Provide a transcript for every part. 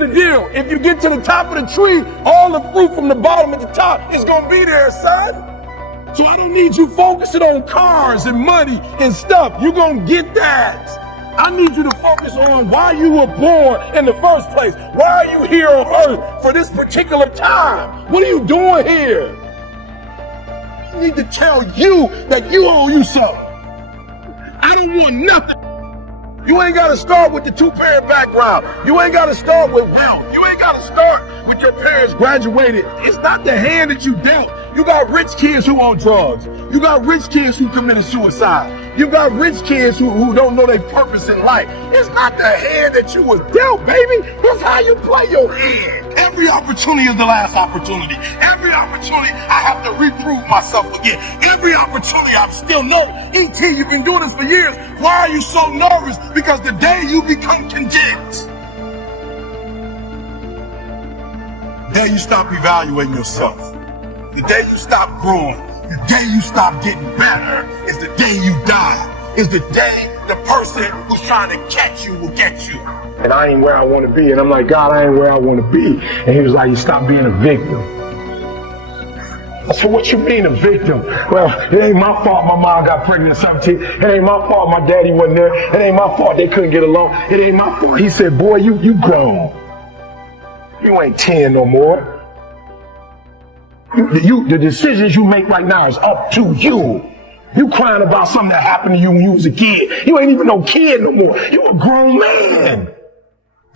the deal. If you get to the top of the tree, all the fruit from the bottom at the top is gonna be there, son. So I don't need you focusing on cars and money and stuff. You're gonna get that. I need you to focus on why you were born in the first place. Why are you here on earth for this particular time? What are you doing here? I need to tell you that you owe you something. I don't want nothing. You ain't got to start with the two-parent background. You ain't got to start with wealth. You ain't got to start with your parents graduated. It's not the hand that you dealt. You got rich kids who on drugs. You got rich kids who committed suicide. You got rich kids who don't know their purpose in life. It's not the hand that you was dealt, baby. It's how you play your hand. Every opportunity is the last opportunity. Every opportunity I have to reprove myself again. Every opportunity I'm still nervous. E.T., you've been doing this for years. Why are you so nervous? Because the day you become content, the day you stop evaluating yourself, the day you stop growing, the day you stop getting better is the day you die. Is the day the person who's trying to catch you will get you. And I ain't where I want to be. And I'm like, God, I ain't where I want to be. And he was like, you stop being a victim. I said, what you mean a victim? Well, it ain't my fault my mom got pregnant at 17. It ain't my fault my daddy wasn't there. It ain't my fault they couldn't get along. It ain't my fault. He said, boy, you grown. You ain't 10 no more. The decisions you make right now is up to you. You crying about something that happened to you when you was a kid. You ain't even no kid no more. You a grown man.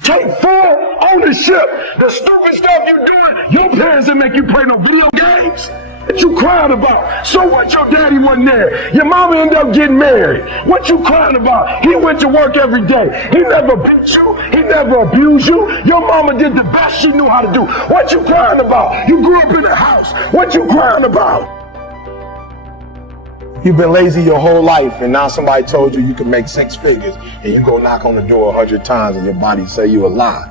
Take full ownership. The stupid stuff you doing, your parents didn't make you play no video games that you crying about. So what, your daddy wasn't there? Your mama ended up getting married. What you crying about? He went to work every day. He never beat you. He never abused you. Your mama did the best she knew how to do. What you crying about? You grew up in a house. What you crying about? You've been lazy your whole life, and now somebody told you you can make 6 figures, and you go knock on the door 100 times, and your body say you a lie.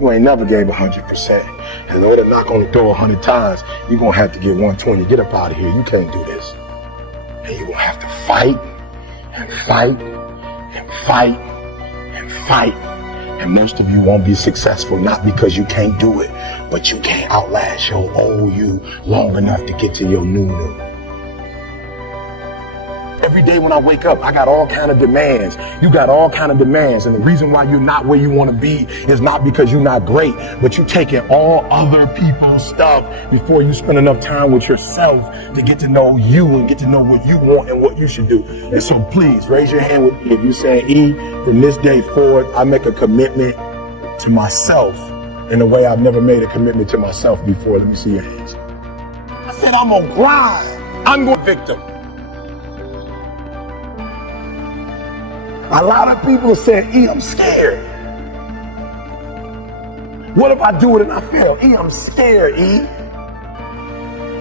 You ain't never gave 100%. And in order to knock on the door 100 times, you're going to have to get 120. Get up out of here. You can't do this. And you're going to have to fight and fight and fight and fight. And most of you won't be successful, not because you can't do it, but you can't outlast your old you long enough to get to your new. Every day when I wake up, I got all kind of demands. You got all kind of demands. And the reason why you're not where you want to be is not because you're not great, but you're taking all other people's stuff before you spend enough time with yourself to get to know you and get to know what you want and what you should do. And so please raise your hand with me if you're saying, E, from this day forward, I make a commitment to myself in a way I've never made a commitment to myself before. Let me see your hands. I said, I'm gonna grind. I'm going victim. A lot of people are saying, E, I'm scared. What if I do it and I fail? E, I'm scared, E.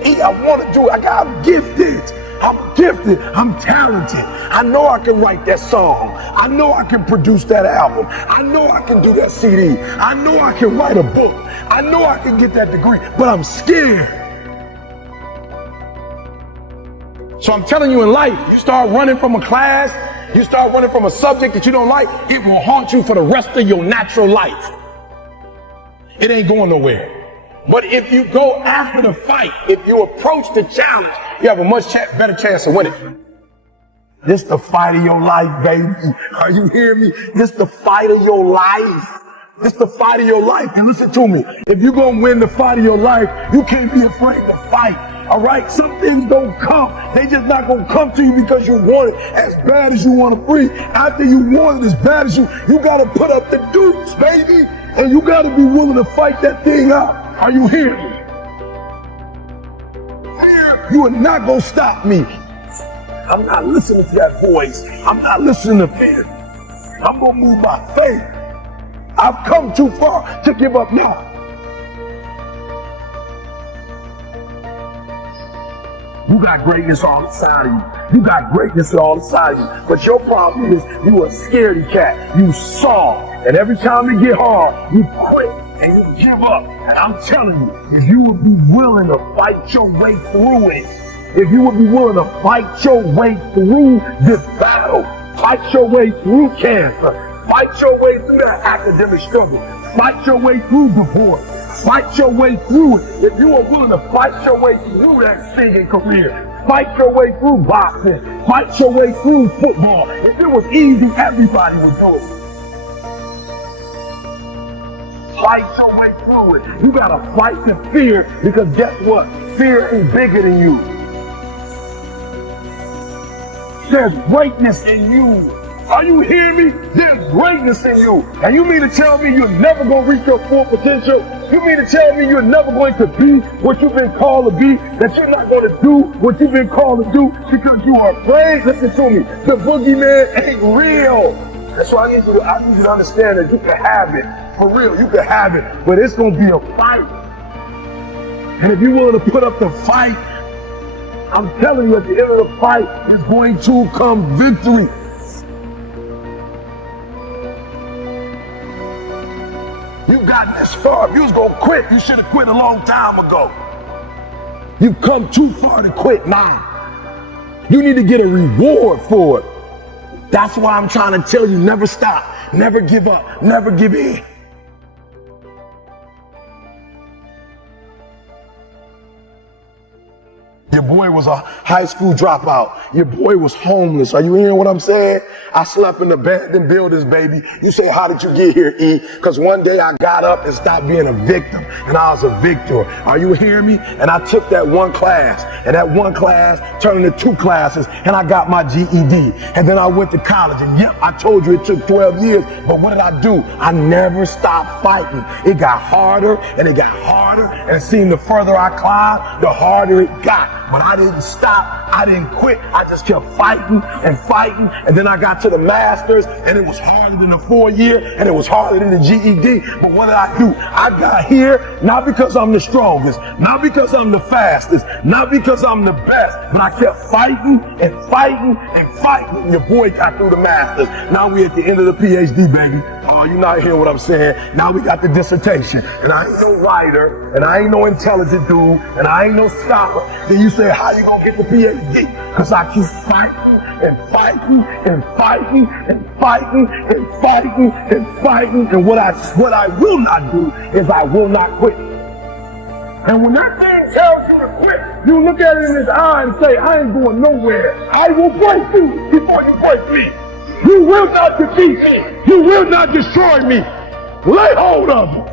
E, I want to do it. I'm gifted. I'm gifted. I'm talented. I know I can write that song. I know I can produce that album. I know I can do that CD. I know I can write a book. I know I can get that degree, but I'm scared. So I'm telling you, in life, you start running from a class, you start running from a subject that you don't like, it will haunt you for the rest of your natural life. It ain't going nowhere. But if you go after the fight, if you approach the challenge, you have a much better chance of winning. This the fight of your life, baby. Are you hearing me? This the fight of your life. This the fight of your life. And listen to me. If you're going to win the fight of your life, you can't be afraid to fight. All right? Some things don't come. They just not going to come to you because you want it as bad as you want to breathe. After you want it as bad as you got to put up the dukes, baby. And you got to be willing to fight that thing out. Are you hearing me? You are not going to stop me. I'm not listening to that voice. I'm not listening to fear. I'm going to move by faith. I've come too far to give up now. You got greatness all inside of you. You got greatness all inside of you. But your problem is you a scaredy cat. You soft. And every time it get hard, you quit and you give up. And I'm telling you, if you would be willing to fight your way through it, if you would be willing to fight your way through this battle, fight your way through cancer, Fight your way through that academic struggle. Fight your way through divorce. Fight your way through it. If you are willing to fight your way through that singing career, fight your way through boxing, fight your way through football. If it was easy, everybody would do it. Fight your way through it. You gotta fight the fear, because guess what? Fear is bigger than you. There's greatness in you. Are you hearing me? There's greatness in you. And you mean to tell me you're never going to reach your full potential? You mean to tell me you're never going to be what you've been called to be? That you're not going to do what you've been called to do because you are afraid? Listen to me. The boogeyman ain't real. That's why I need you to understand that you can have it. For real, you can have it. But it's going to be a fight. And if you're willing to put up the fight, I'm telling you, at the end of the fight is going to come victory. You've gotten this far. If you was going to quit, you should have quit a long time ago. You've come too far to quit now. You need to get a reward for it. That's why I'm trying to tell you, never stop, never give up, never give in. Your boy was a high school dropout. Your boy was homeless. Are you hearing what I'm saying? I slept in abandoned buildings, baby. You say, how did you get here, E? Because one day I got up and stopped being a victim, and I was a victor. Are you hearing me? And I took that one class, and that one class turned into 2 classes, and I got my GED. And then I went to college, and yep, I told you it took 12 years, but what did I do? I never stopped fighting. It got harder, and it got harder, and it seemed the further I climbed, the harder it got. But I didn't stop. I didn't quit. I just kept fighting and fighting. And then I got to the master's, and it was harder than the 4-year, and it was harder than the GED. But what did I do? I got here not because I'm the strongest, not because I'm the fastest, not because I'm the best, but I kept fighting and fighting and fighting. And your boy got through the master's. Now we at the end of the PhD, baby. Oh, you're not hearing what I'm saying. Now we got the dissertation. And I ain't no writer, and I ain't no intelligent dude, and I ain't no scholar. Then you say, how you gonna get the PhD? Because I keep fighting and fighting and fighting and fighting and fighting and fighting. And what I will not do is I will not quit. And when that thing tells you to quit, you look at it in his eye and say, I ain't going nowhere. I will break you before you break me. You will not defeat me. You will not destroy me. Lay hold of me.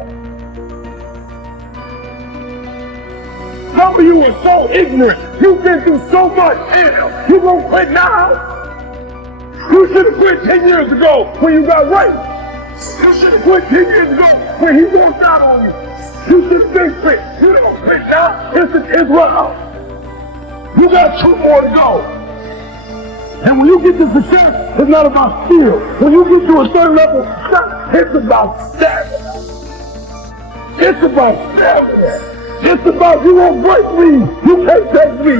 Some of you are so ignorant. You've been through so much. Damn, you gonna quit now? You should have quit 10 years ago when you got raped. You should have quit 10 years ago when he walked out on you. You should have been quit. You don't quit now. It's round. You got 2 more to go. And when you get to success, it's not about skill. When you get to a certain level of success, it's about stamina. It's about stamina. It's about you won't break me. You can't take me.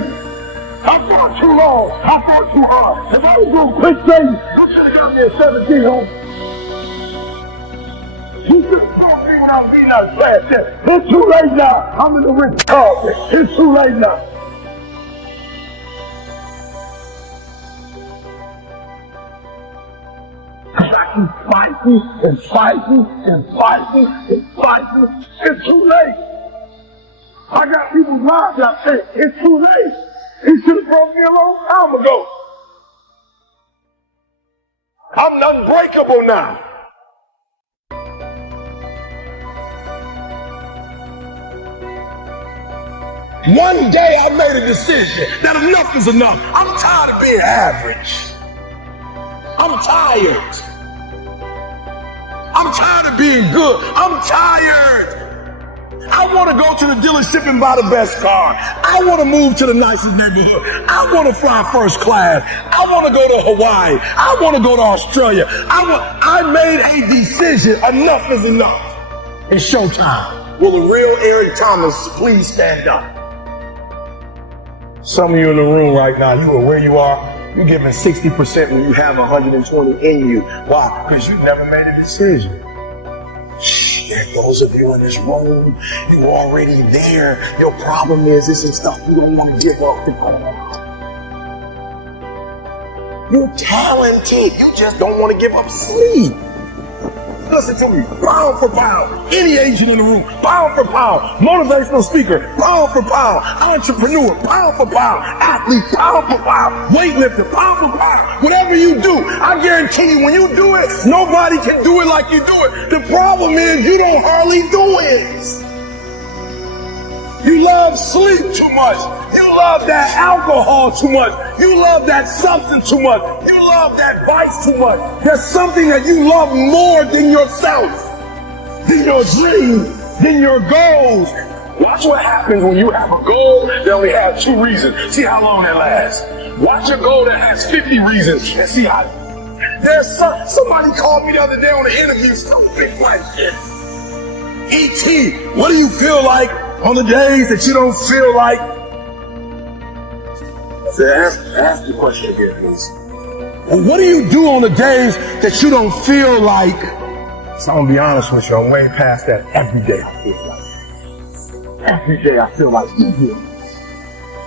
I fought too long. I fought too hard. If I was going to quit Satan, you should have got me at 17 home. You should have told me when I was being out of class. It's too late now. I'm in the rich car. It's too late now. I keep fighting and fighting and fighting and fighting. It's too late. I got people's lives out there. It's too late. He should have broke me a long time ago. I'm unbreakable now. One day I made a decision that enough is enough. I'm tired of being average. I'm tired. I'm tired of being good. I'm tired. I want to go to the dealership and buy the best car. I want to move to the nicest neighborhood. I want to fly first class. I want to go to Hawaii. I want to go to Australia. I made a decision. Enough is enough. It's showtime. Will the real Eric Thomas please stand up? Some of you in the room right now, you are where you are. You're giving 60% when you have 120 in you. Why? Because you never made a decision. There those of you in this room, you're already there. Your problem is some stuff you don't want to give up to go on. You're talented. You just don't want to give up sleep. Listen to me. Pound for pound. Any agent in the room. Pound for pound. Motivational speaker. Pound for pound. Entrepreneur. Pound for pound. Athlete. Pound for pound. Weightlifter. Pound for pound. Whatever you do, I guarantee you, when you do it, nobody can do it like you do it. The problem is you don't hardly do it. You love sleep too much. You love that alcohol too much. You love that substance too much. You love that vice too much. There's something that you love more than yourself, than your dream, than your goals. Watch what happens when you have a goal that only has 2 reasons. See how long that lasts. Watch a goal that has 50 reasons and see how. There's somebody called me the other day on an interview, something like this. E.T., what do you feel like on the days that you don't feel like? I said, ask the question again, please. Well, what do you do on the days that you don't feel like? So I'm gonna be honest with you, I'm way past that. Every day I feel like. Every day I feel like eating.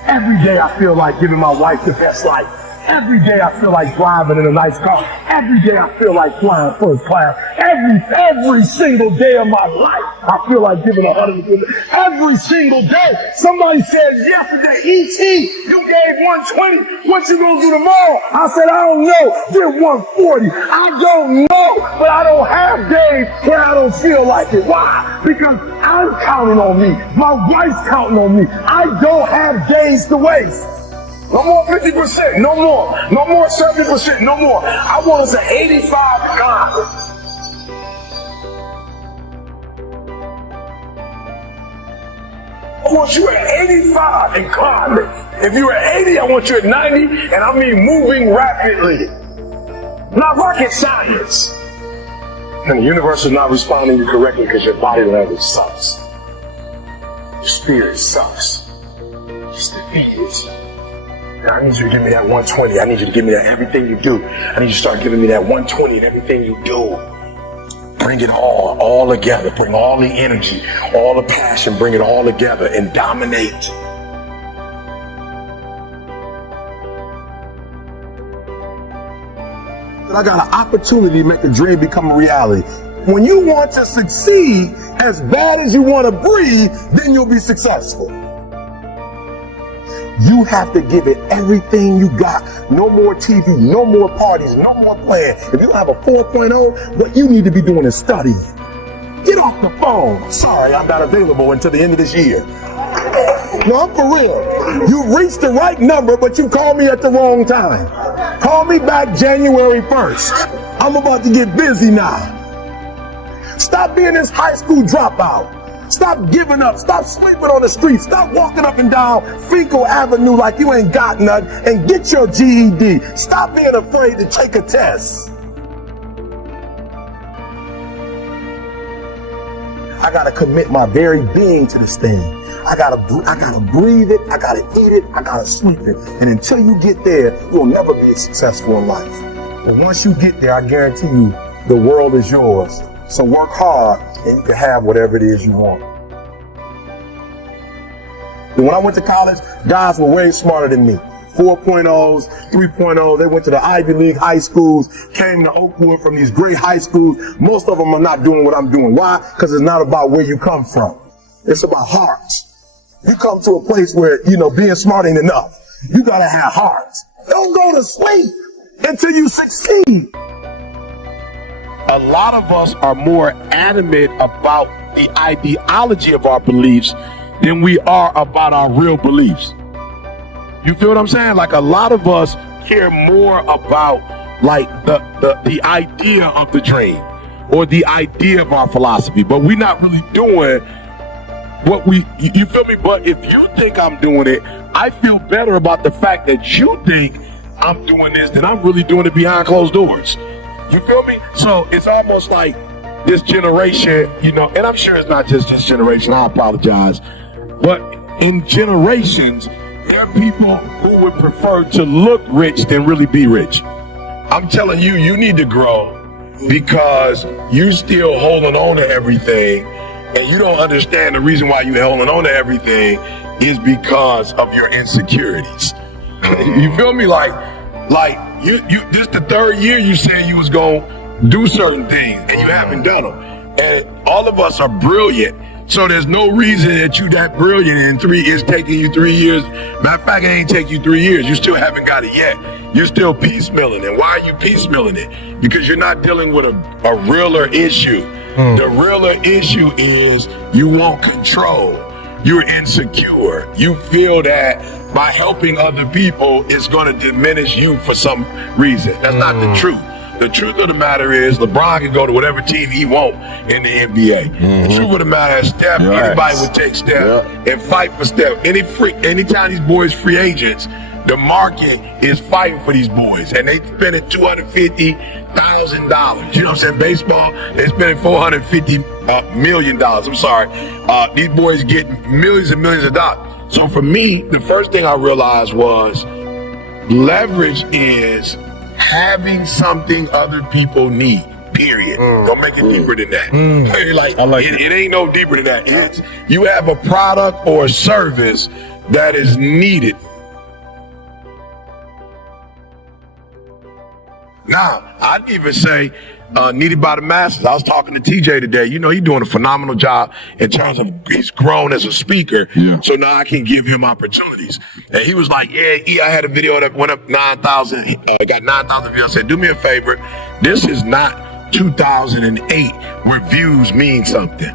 Every day I feel like giving my wife the best life. Every day I feel like driving in a nice car. Every day I feel like flying first class. Every single day of my life, I feel like giving 100%. Every single day. Somebody said yesterday, E.T., you gave 120. What you gonna do tomorrow? I said, I don't know. Did 140. I don't know, but I don't have days where I don't feel like it. Why? Because I'm counting on me. My wife's counting on me. I don't have days to waste. No more 50%, no more. No more 70%, no more. I want us at 85 to God. I want you at 85 and climbing. If you're at 80, I want you at 90, and I mean moving rapidly. Not rocket science. And the universe is not responding to you correctly because your body language sucks. Your spirit sucks. Just defeated. Now, I need you to give me that 120. I need you to give me that everything you do. I need you to start giving me that 120 and everything you do. Bring it all together. Bring all the energy, all the passion, bring it all together and dominate. I got an opportunity to make a dream become a reality. When you want to succeed as bad as you want to breathe, then you'll be successful. You have to give it everything you got. No more TV, no more parties, no more playing. If you don't have a 4.0, what you need to be doing is studying. Get off the phone. Sorry, I'm not available until the end of this year. No, I'm for real. You reached the right number, but you called me at the wrong time. Call me back January 1st. I'm about to get busy now. Stop being this high school dropout. Stop giving up. Stop sleeping on the street. Stop walking up and down Fecal Avenue like you ain't got nothing, and get your GED. Stop being afraid to take a test. I gotta commit my very being to this thing. I gotta breathe it. I gotta eat it. I gotta sleep it. And until you get there, you'll never be successful in life. But once you get there, I guarantee you, the world is yours. So work hard, and you can have whatever it is you want. And when I went to college, guys were way smarter than me. 4.0s, 3.0s, they went to the Ivy League high schools, came to Oakwood from these great high schools. Most of them are not doing what I'm doing. Why? Because it's not about where you come from. It's about heart. You come to a place where, being smart ain't enough. You gotta have heart. Don't go to sleep until you succeed. A lot of us are more adamant about the ideology of our beliefs than we are about our real beliefs. You feel what I'm saying? Like, a lot of us care more about like the idea of the dream or the idea of our philosophy, but we're not really doing what you feel me? But if you think I'm doing it, I feel better about the fact that you think I'm doing this than I'm really doing it behind closed doors. You feel me? So it's almost like this generation, and I'm sure it's not just this generation, I apologize, but in generations, there are people who would prefer to look rich than really be rich. I'm telling you, you need to grow because you still holding on to everything, and you don't understand the reason why you holding on to everything is because of your insecurities. You feel me? Like you this the third year you said you was gonna do certain things and you haven't done them. And all of us are brilliant. So there's no reason that you that brilliant and it's taking you 3 years. Matter of fact, it ain't take you 3 years. You still haven't got it yet. You're still piecemealing it. Why are you piecemealing it? Because you're not dealing with a realer issue. The realer issue is you want control. You're insecure. You feel that by helping other people, it's going to diminish you for some reason. That's not the truth. The truth of the matter is LeBron can go to whatever team he wants in the NBA. The truth of the matter is Steph, anybody would take Steph and fight for Steph. Anytime these boys free agents, the market is fighting for these boys, and they spending $250,000. You know what I'm saying? Baseball, they spending $450 million. I'm sorry. These boys get millions and millions of dollars. So for me, the first thing I realized was leverage is having something other people need. Period. Don't make it deeper than that. It ain't no deeper than that. You have a product or a service that is needed. Now, I'd even say needed by the masses. I was talking to TJ today. You know, he's doing a phenomenal job in terms of he's grown as a speaker. So now I can give him opportunities. And he was like, I had a video that went up 9,000. Got 9,000 views. I said, do me a favor. This is not 2008 where views mean something.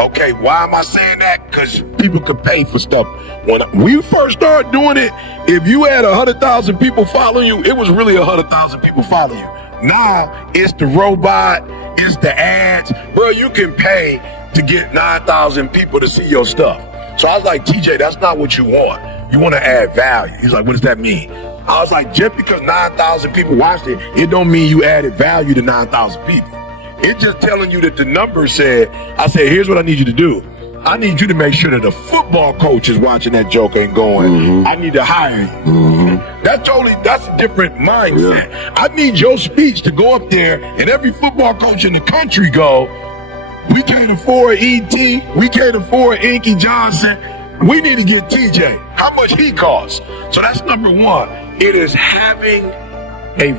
Okay, why am I saying that? Because people could pay for stuff. When we first started doing it, if you had 100,000 people following you, it was really 100,000 people following you. Now, it's the robot, it's the ads. Bro, you can pay to get 9,000 people to see your stuff. So I was like, TJ, that's not what you want. You want to add value. He's like, what does that mean? I was like, just because 9,000 people watched it, it don't mean you added value to 9,000 people. It's just telling you that the numbers said, I said, here's what I need you to do. I need you to make sure that the football coach is watching that joke and going, I need to hire you. That's a different mindset. I need your speech to go up there and every football coach in the country go, we can't afford E.T., we can't afford Inky Johnson. We need to get TJ. How much he costs? So that's number one. It is having a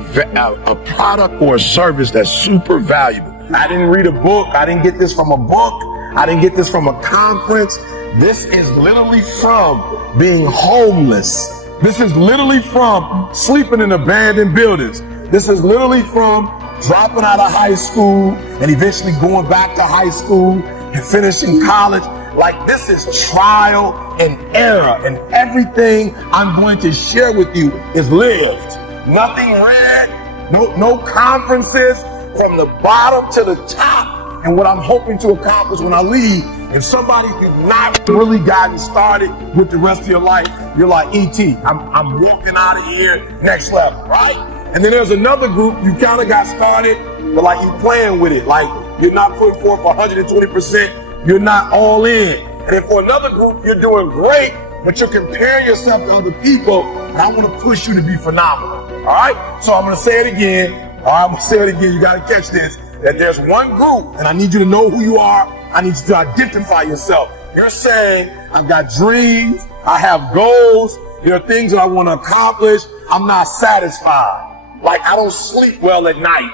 product or a service that's super valuable. I didn't read a book. I didn't get this from a book. I didn't get this from a conference. This is literally from being homeless. This is literally from sleeping in abandoned buildings. This is literally from dropping out of high school and eventually going back to high school and finishing college. Like, this is trial and error, and everything I'm going to share with you is lived. Nothing read, no conferences, from the bottom to the top. And what I'm hoping to accomplish when I leave, if somebody has not really gotten started with the rest of your life, you're like, E.T., I'm walking out of here next level, right? And then there's another group, you kind of got started, but like you're playing with it. Like, you're not putting forth 120%, you're not all in. And then for another group, you're doing great, but you're comparing yourself to other people, and I want to push you to be phenomenal. All right? So I'm going to say it again. All right, I'm going to say it again. You got to catch this. That there's one group, and I need you to know who you are. I need you to identify yourself. You're saying, I've got dreams. I have goals. There are things that I want to accomplish. I'm not satisfied. Like, I don't sleep well at night.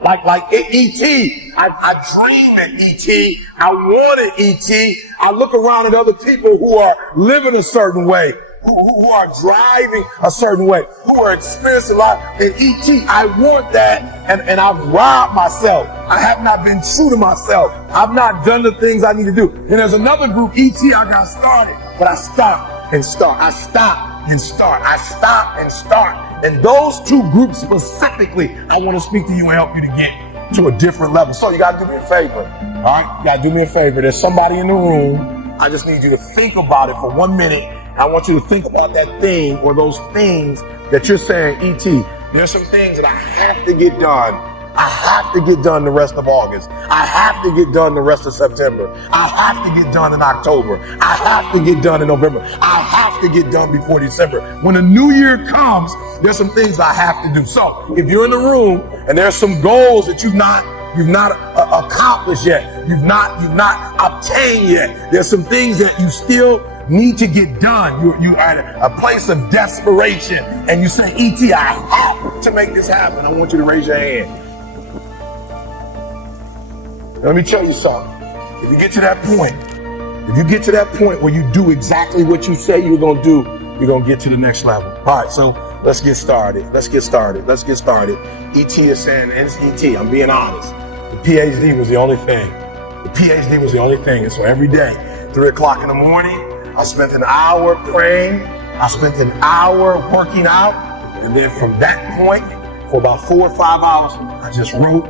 Like E.T. I dream at E.T. I wanted E.T. I look around at other people who are living a certain way, who are driving a certain way, who are experiencing life. And E.T., I want that, and I've robbed myself. I have not been true to myself. I've not done the things I need to do. And there's another group, E.T., I got started, but I stopped and start. I stopped and start. I stopped and start. And those two groups specifically, I want to speak to you and help you to get to a different level. So you got to do me a favor. All right? You got to do me a favor. There's somebody in the room. I just need you to think about it for 1 minute. I want you to think about that thing or those things that you're saying, E.T., there's some things that I have to get done. I have to get done the rest of August. I have to get done the rest of September. I have to get done in October. I have to get done in November. I have to get done before December. When the new year comes, there's some things I have to do. So if you're in the room and there's some goals that you've not accomplished yet, you've not obtained yet, there's some things that you still need to get done. You are at a place of desperation and you say, E.T., I have to make this happen. I want you to raise your hand. Let me tell you something. If you get to that point where you do exactly what you say you're going to do, you're going to get to the next level. All right, so let's get started. ET is saying, and it's ET, I'm being honest. The PhD was the only thing. And so every day, 3 o'clock in the morning, I spent an hour praying. I spent an hour working out. And then from that point, for about 4 or 5 hours, I just wrote.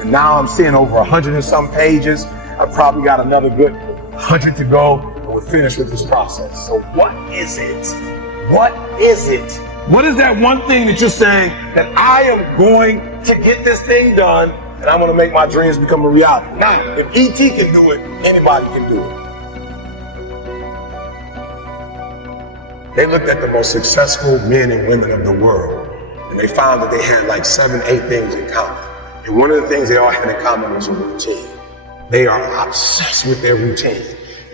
And now I'm seeing over 100 and some pages. I've probably got another good 100 to go, and we're finished with this process. So what is it? What is that one thing that you're saying that I am going to get this thing done and I'm going to make my dreams become a reality? Now, if ET can do it, anybody can do it. They looked at the most successful men and women of the world, and they found that they had like 7, 8 things in common. And one of the things they all had in common was a routine. They are obsessed with their routine.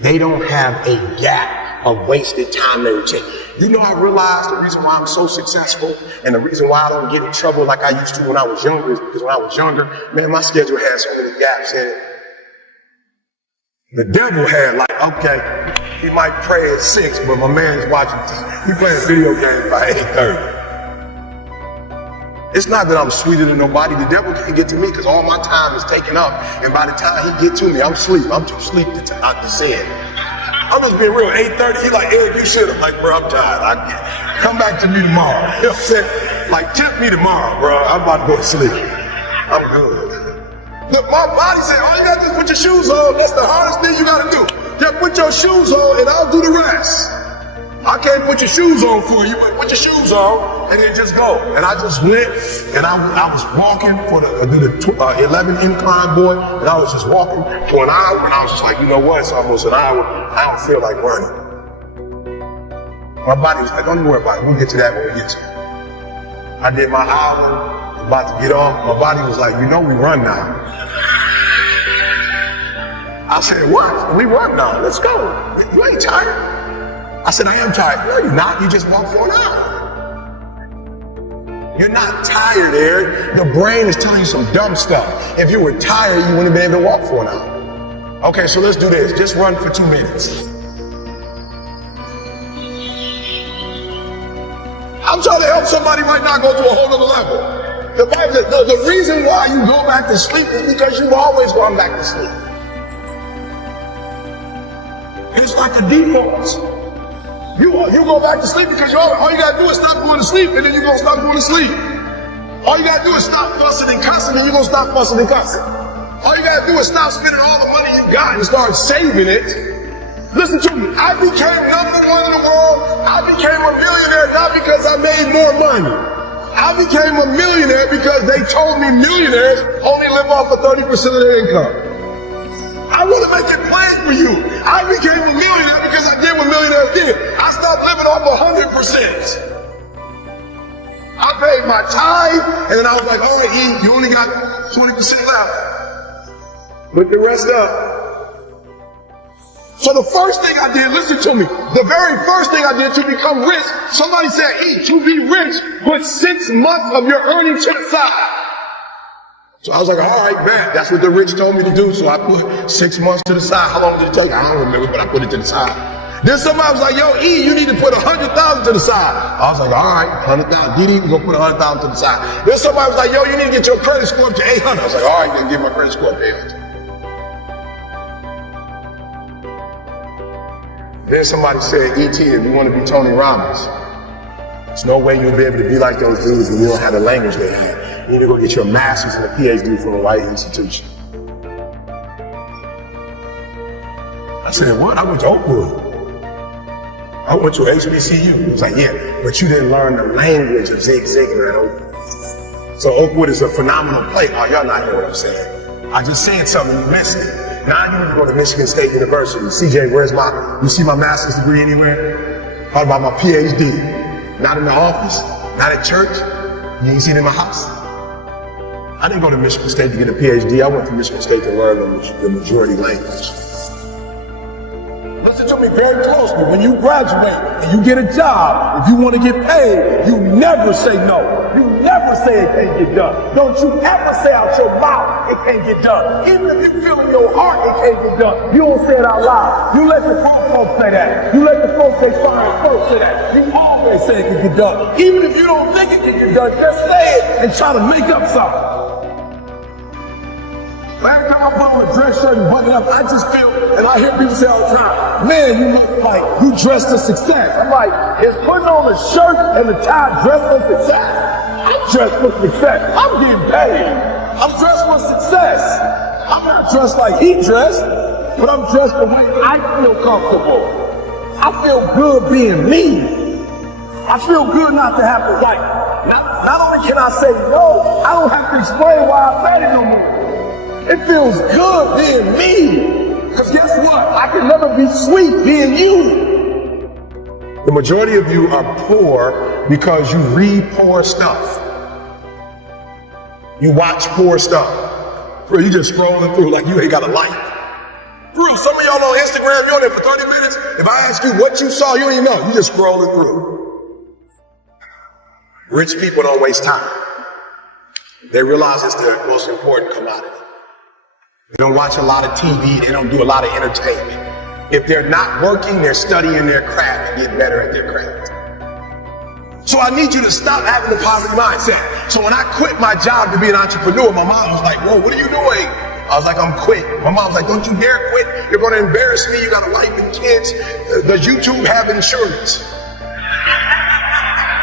They don't have a gap of wasted time in their routine. You know, I realized the reason why I'm so successful and the reason why I don't get in trouble like I used to when I was younger is because when I was younger, man, my schedule had so many gaps in it. The devil had like, okay, he might pray at 6, but my man's watching TV. He playing video games by 8:30. It's not that I'm sweeter than nobody. The devil can't get to me because all my time is taken up. And by the time he get to me, I'm asleep. I'm too asleep to sin. I'm just being real. 8:30, he like, Eric, you should. I'm like, bro, I'm tired. I can't. Come back to me tomorrow. You know what I'm saying? Like, tempt me tomorrow, bro. I'm about to go to sleep. I'm good. Look, my body said, all you got to do is put your shoes on. That's the hardest thing you got to do. Just put your shoes on and I'll do the rest. I can't put your shoes on for you, but put your shoes on and then just go. And I just went and I was walking for the 11 incline, boy, and I was just walking for an hour and I was just like, you know what, it's almost an hour. I don't feel like running. My body was like, don't worry about it. We'll get to that when we get to it. I did my hour, about to get off. My body was like, you know we run now. I said, what? We run now. Let's go. You ain't tired? I said, I am tired. No, you're not. You just walked for an hour. You're not tired, Eric. Your brain is telling you some dumb stuff. If you were tired, you wouldn't have been able to walk for an hour. Okay, so let's do this. Just run for 2 minutes. I'm trying to help somebody right now go to a whole other level. The Bible says the reason why you go back to sleep is because you've always gone back to sleep. It's like a default. You go back to sleep because all you gotta do is stop going to sleep, and then you're gonna stop going to sleep. All you gotta do is stop fussing and cussing, and you're gonna stop fussing and cussing. All you gotta do is stop spending all the money you got and start saving it. Listen to me, I became #1 in the world. I became a millionaire not because I made more money. I became a millionaire because they told me millionaires only live off of 30% of their income. I want to make it plain for you. I became a millionaire because I did what millionaires did. I stopped living off 100%. I paid my tithe, and then I was like, all right, E, you only got 20% left. Put the rest up. So the first thing I did, listen to me, the very first thing I did to become rich, somebody said, E, to be rich, put 6 months of your earnings to the side. So I was like, all right, man, that's what the rich told me to do. So I put 6 months to the side. How long did it take? I don't remember, but I put it to the side. Then somebody was like, yo, E, you need to put 100,000 to the side. I was like, all right, 100,000. Didi, go put 100,000 to the side. Then somebody was like, yo, you need to get your credit score up to 800. I was like, all right, then get my credit score up to 800. Then somebody said, E.T., if you want to be Tony Robbins, there's no way you'll be able to be like those dudes when you don't have the language they have. You need to go get your master's and a PhD from the right institution. I said, what? I went to Oakwood. I went to HBCU. He was like, yeah, but you didn't learn the language of Zig Ziglar at Oakwood. So Oakwood is a phenomenal place. Oh, y'all not hear what I'm saying. I just said something, you missed it. Now I need to go to Michigan State University. CJ, you see my master's degree anywhere? How about my PhD? Not in the office, not at church. You ain't seen it in my house. I didn't go to Michigan State to get a PhD. I went to Michigan State to learn the majority language. Listen to me very closely. When you graduate and you get a job, if you want to get paid, you never say no. You never ever say it can't get done. Don't you ever say out your mouth it can't get done. Even if you feel in your heart it can't get done, you don't say it out loud. You let the grown folks say that. You let the folks they find first say that. You always say it can get done. Even if you don't think it can get done, just say it and try to make up something. Every time I put on a dress shirt and button up, I just feel, and I hear people say all the time, man, you look like you dressed for success. I'm like, is putting on a shirt and a tie dressed for success? I'm dressed for success. I'm getting paid. I'm dressed for success. I'm not dressed like he dressed, but I'm dressed the way I feel comfortable. I feel good being me. I feel good not to have to like, not only can I say no, I don't have to explain why I said it no more. It feels good being me. Because guess what? I can never be sweet being you. The majority of you are poor because you read poor stuff. You watch poor stuff. Bro, you just scrolling through like you ain't got a life. Bro, some of y'all on Instagram, you're on there for 30 minutes. If I ask you what you saw, you don't even know. You just scrolling through. Rich people don't waste time. They realize it's their most important commodity. They don't watch a lot of TV. They don't do a lot of entertainment. If they're not working, they're studying their craft and getting better at their craft. So I need you to stop having a positive mindset. So when I quit my job to be an entrepreneur, my mom was like, whoa, what are you doing? I was like, I'm quit. My mom was like, don't you dare quit. You're going to embarrass me. You got a wife and kids. Does YouTube have insurance?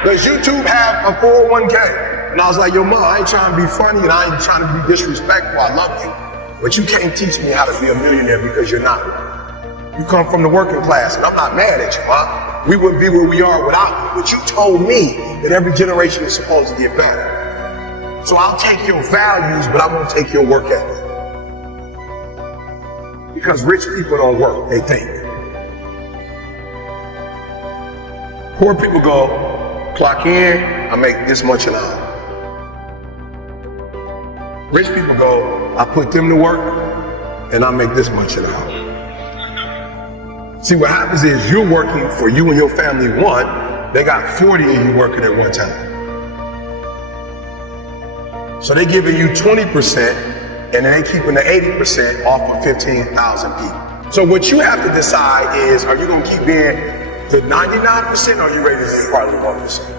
Does YouTube have a 401k? And I was like, yo, mom, I ain't trying to be funny and I ain't trying to be disrespectful. I love you. But you can't teach me how to be a millionaire because you're not. You come from the working class, and I'm not mad at you, huh? We wouldn't be where we are without you. But you told me that every generation is supposed to get better. So I'll take your values, but I won't take your work ethic. Because rich people don't work, they think. Poor people go, clock in, I make this much an hour. Rich people go, I put them to work, and I make this much an hour. See, what happens is you're working for you and your family one, they got 40 of you working at one time. So they're giving you 20%, and they keeping the 80% off of 15,000 people. So what you have to decide is, are you gonna keep being the 99%, or are you ready to be part of the 1%?